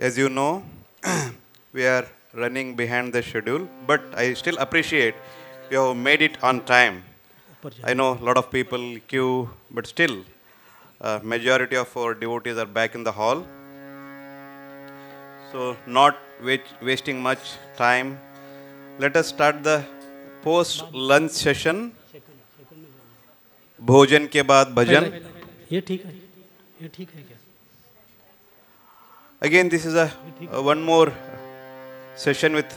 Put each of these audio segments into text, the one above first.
As you know, we are running behind the schedule, but I still appreciate you have made it on time. I know a lot of people queue, but still, majority of our devotees are back in the hall. So, not wasting much time, let us start the post-lunch session. भोजन के बाद भजन. ये ठीक है, ये ठीक है क्या? Again, this is a one more session with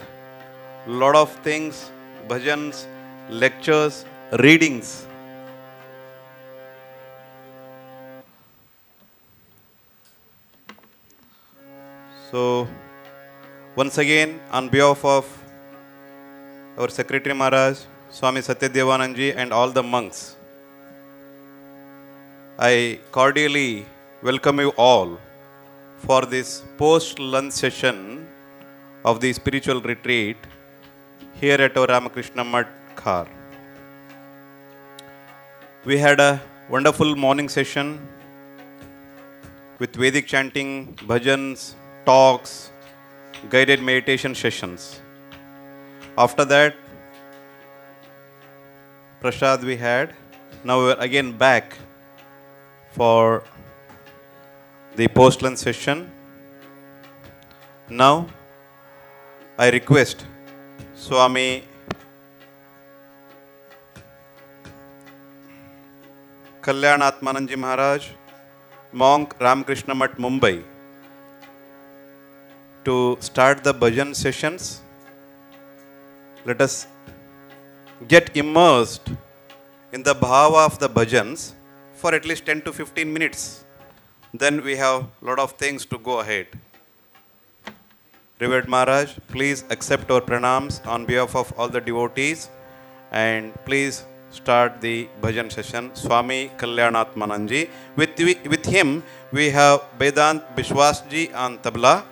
lot of things, bhajans, lectures, readings. So, once again, on behalf of our Secretary Maharaj, Swami Satyadevanand and all the monks, I cordially welcome you all for this post-lunch session of the spiritual retreat here at our Ramakrishna Math, Khar. We had a wonderful morning session with Vedic chanting, bhajans, talks, guided meditation sessions. After that, prasad we had. Now we are again back for the post-lunch session. Now, I request Swami Kalyanatmananji Maharaj, monk Ramakrishna Math, Mumbai, to start the bhajan sessions. Let us get immersed in the bhava of the bhajans for at least 10 to 15 minutes. Then we have a lot of things to go ahead. Revered Maharaj, please accept our pranams on behalf of all the devotees and please start the bhajan session. Swami Kalyanatmananji. With him, we have Vedant Bishwasji on tabla.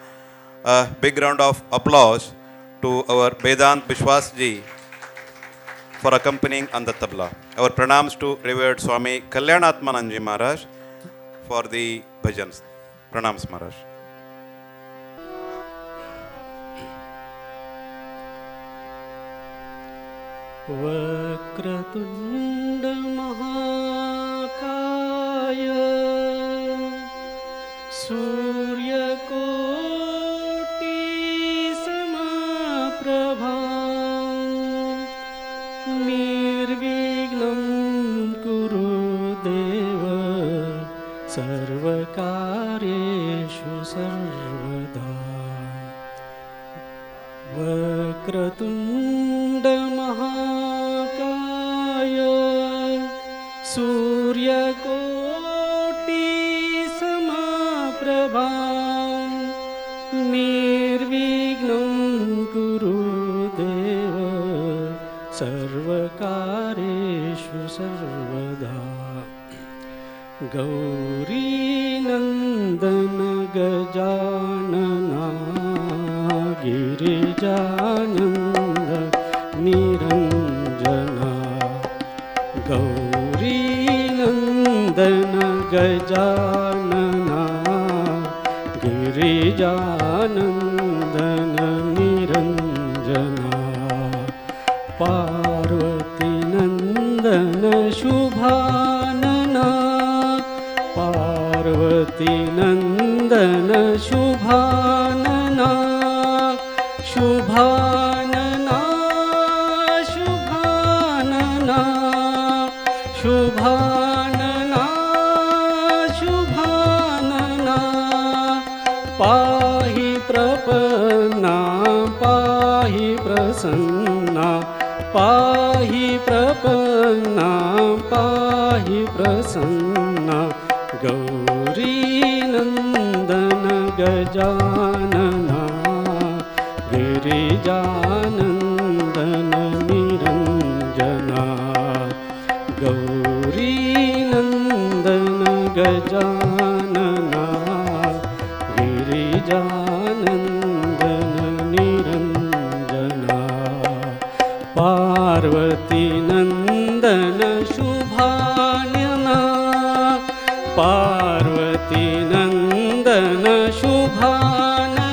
A big round of applause to our Vedant Bishwasji for accompanying on the tabla. Our pranams to revered Swami Kalyanatmananji Maharaj for the bhajans. Pranams Maharaj. Vakratunda महाकाय सूर्यकोटि समप्रभा निर्विघ्नं कुरु देव सर्वकार्येषु सर्वदा. वक्रतुंड महाकाय सूर्यकोटि समप्रभा निर्विघ्नं कुरु देव सर्वकार्येषु सर्वदा. गौरीनन्दन गजानना गिरिजानन्द निरञ्जना. गौरीनन्दन गजानना गिरिजानन्दन निरञ्जना. पार्वतीनन्दन शुभानना पार्वतीनन्दन शुभानना शुभानना शुभानना शुभानना शुभानना. पाहि प्रपन्ना पाहि प्रसन्ना पाहि प्रपन्ना पाहि प्रसन्ना. गौरीनन्दन गजानना गिरिजानन्दन निरञ्जना. गौरीनन्दन गजानना गिरिजानन्दन निरञ्जना. पार्वतीनन्दन शुभानना पार्वतीनन्दन शुभानना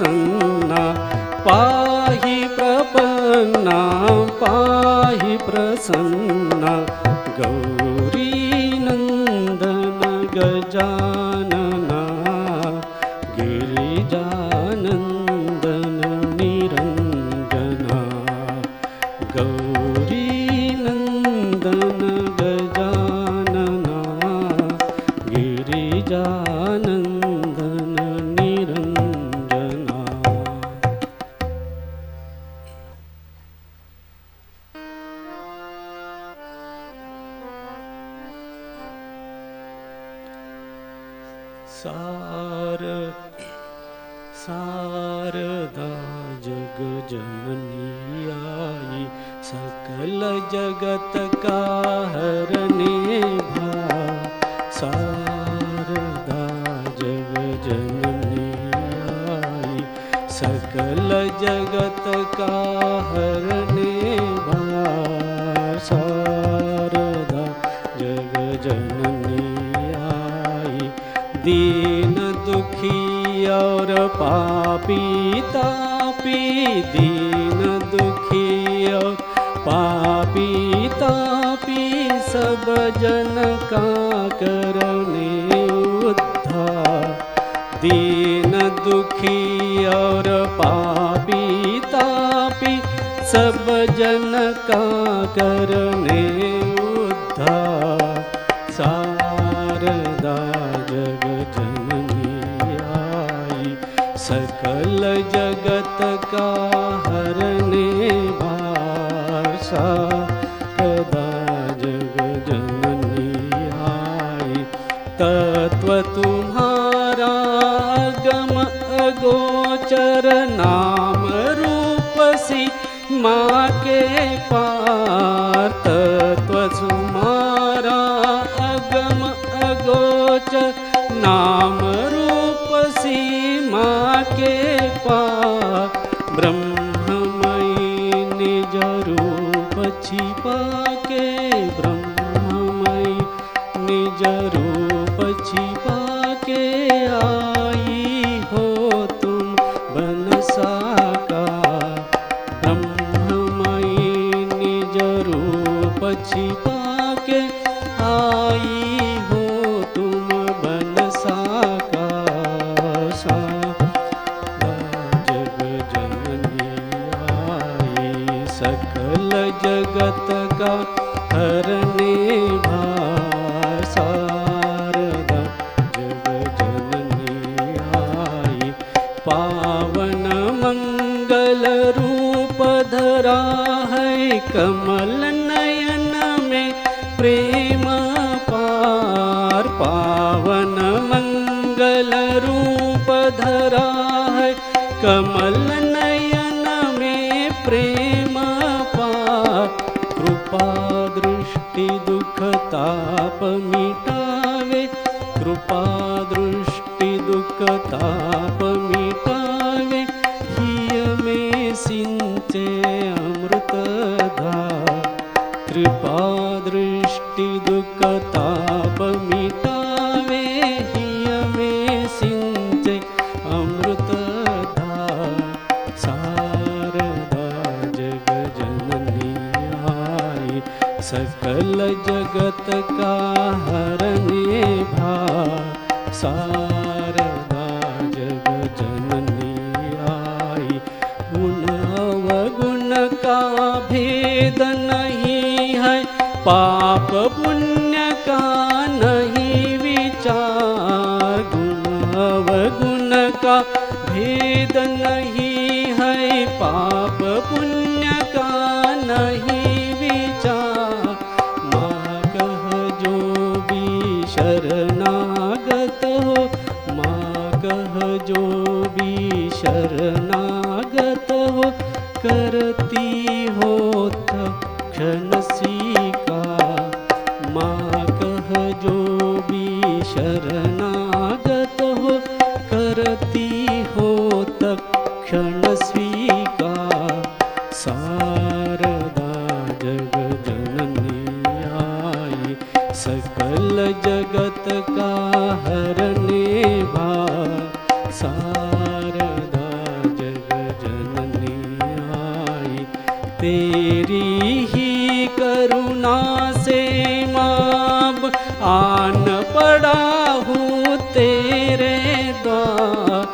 प्रसन्ना पाहि प्रपन्ना पाहि प्रसन्ना गौरी नन्दन गजानना गिरिजानन्दन निरञ्जना गौरी नन्दन गजानना गिरिजानन्दन निरञ्जना। शारदा जग जननी आई सकल जगत का हरने भा शारदा जग जननी आई सकल जगत का हरने भा शारदा जग जननी आई दीन दुखी और पापी तापी दीन दुखी और पापी तापी सब जन का करने उद्धार दीन दुखी और पापी तापी सब जन का करने उद्धार शारदा जग जननी आई सकल जगत का हरने भार शारदा जग जननी आई तत्व तुम्हारा अगम अगोचर नाम रूप सी माँ के पार तत्व तुम्हारा अगम अगोचर नाम रूप सी माँ के पार ब्रह्ममयी निज रूप छिपा के ब्रह्ममयी निज रूप छिपा के आई हो तुम बन साकार ब्रह्ममयी निज रूप छिपा के आई हो तुम बन साकार शारदा जग जननी आई सकल जगत का हरने भार शारदा जग जननी आई पावन मंगल रूप धरा है कमल नयन में प्रेम पार पावन मंगल रूप धरा है कमल नयन में प्रेम पार कृपा दृष्टि दुख ताप मिटावे कृपा दृष्टि दुख ताप मिटावे हिय में सिंचे अमृत धार कृपा दृष्टि दुख ताप मिटावे हिय में सिंचे अमृत धार शारदा जग जननी आई सकल जगत का हरने भार शारदा जग जननी आई गुण अवगुण का भेद नहीं है पाप पुण्य का नहीं विचार गुण अवगुण का भेद नहीं है पाप पुण्य का नहीं विचार माँ कह जो भी शरणागत हो माँ कह जो भी शरणागत हो करती हो तक्षण स्वीकार माँ कह जो भी शरणागत हो करती हो तक्षण स्वीकार शारदा जग जननी आई सकल जगत का हरने भार शारदा आन पड़ा हूँ तेरे द्वार,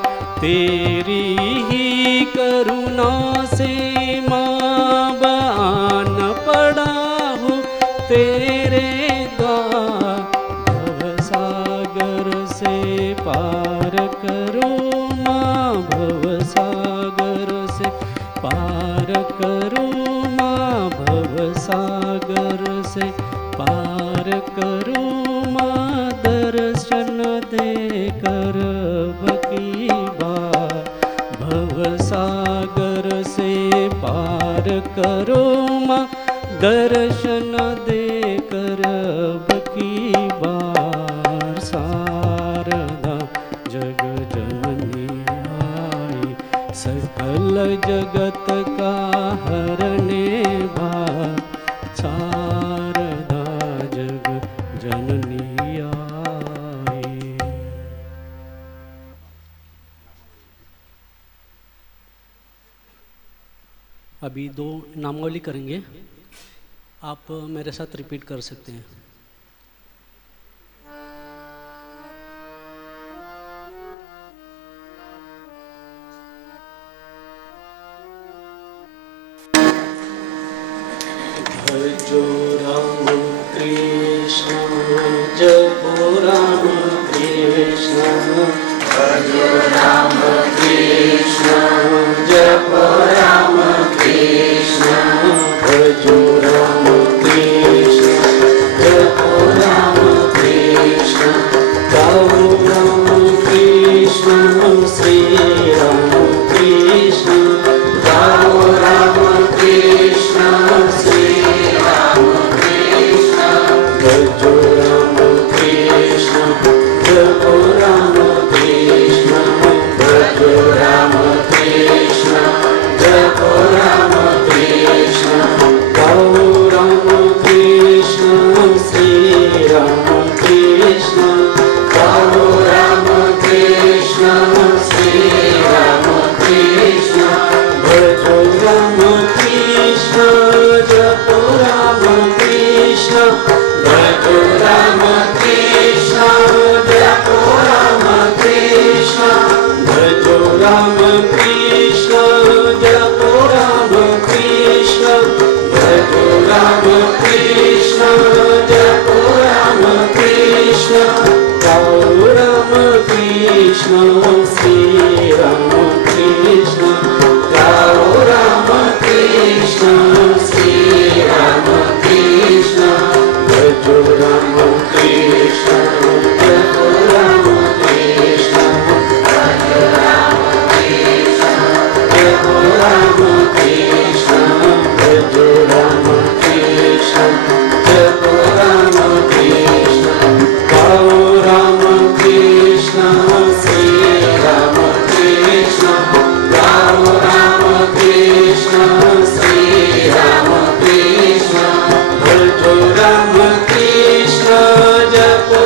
तेरी ही करुणा से माँ आन पड़ा हूँ तेरे द्वार, भवसागर से पार करो माँ, भवसागर से पार करो माँ, भवसागर से पार करो माँ, दर्शन दे कर बकी बार, भवसागर से पार करो माँ, दर्शन दे कर बकी बार। शारदा जग जननी आई, सकल जगत का हरने भार, शारदा जग जननी आई। अभी 2 नामावली करेंगे, आप मेरे साथ रिपीट कर सकते हैं। भजो राम कृष्ण, जपो राम कृष्ण, भजो राम कृष्ण, जपो राम कृष्ण, भजो राम कृष्ण, जपो राम कृष्ण, गाओ राम कृष्ण, श्री राम कृष्ण, गाओ राम कृष्ण, श्री राम कृष्ण, भजो राम कृष्ण, जपो राम कृष्ण, भजो राम कृष्ण, जपो राम कृष्ण, गाओ राम कृष्ण, श्री राम कृष्ण, गाओ राम कृष्ण, श्री राम कृष्ण, भजो राम कृष्ण, जपो राम कृष्ण, भजो राम कृष्ण, जपो राम कृष्ण, भजो राम कृष्ण, जपो राम कृष्ण, भजो राम कृष्ण, जपो राम कृष्ण, गाओ राम कृष्ण, श्री राम कृष्ण, गाओ राम कृष्ण, श्री राम कृष्ण, भजो राम कृष्ण, जपो राम कृष्ण, भजो राम कृष्ण, जपो राम कृष्ण, भजो राम कृष्ण, जपो राम कृष्ण, गाओ राम कृष्ण, श्री राम कृष्ण, गाओ राम कृष्ण, श्री राम कृष्ण, भजो राम कृष्ण, जपो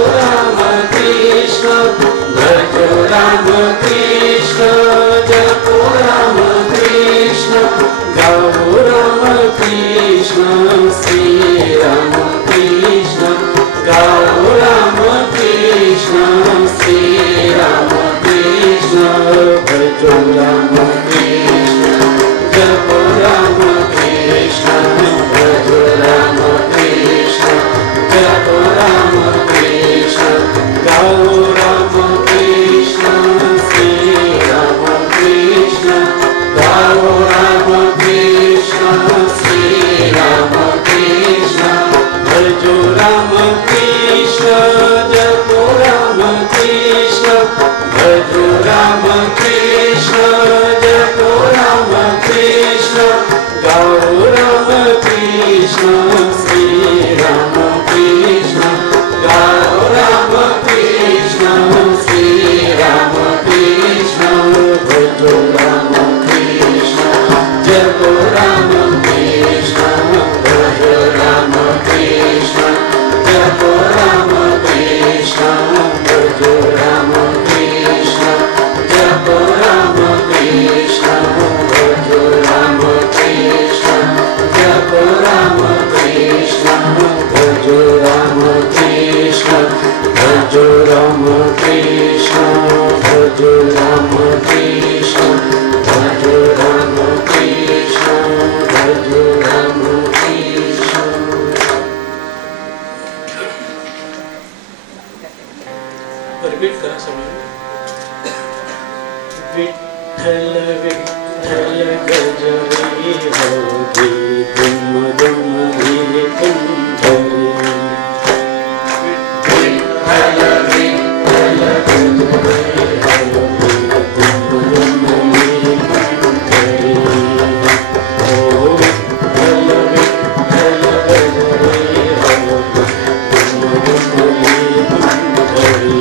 रिपीट करा सगळं. विठ्ठल विठ्ठल गजरी होती दुम दुम गिरी कुंडली. विठ्ठल विठ्ठल गजरी होती दुम दुम गिरी कुंडली. ओ विठ्ठल विठ्ठल गजरी होती दुम दुम गिरी कुंडली.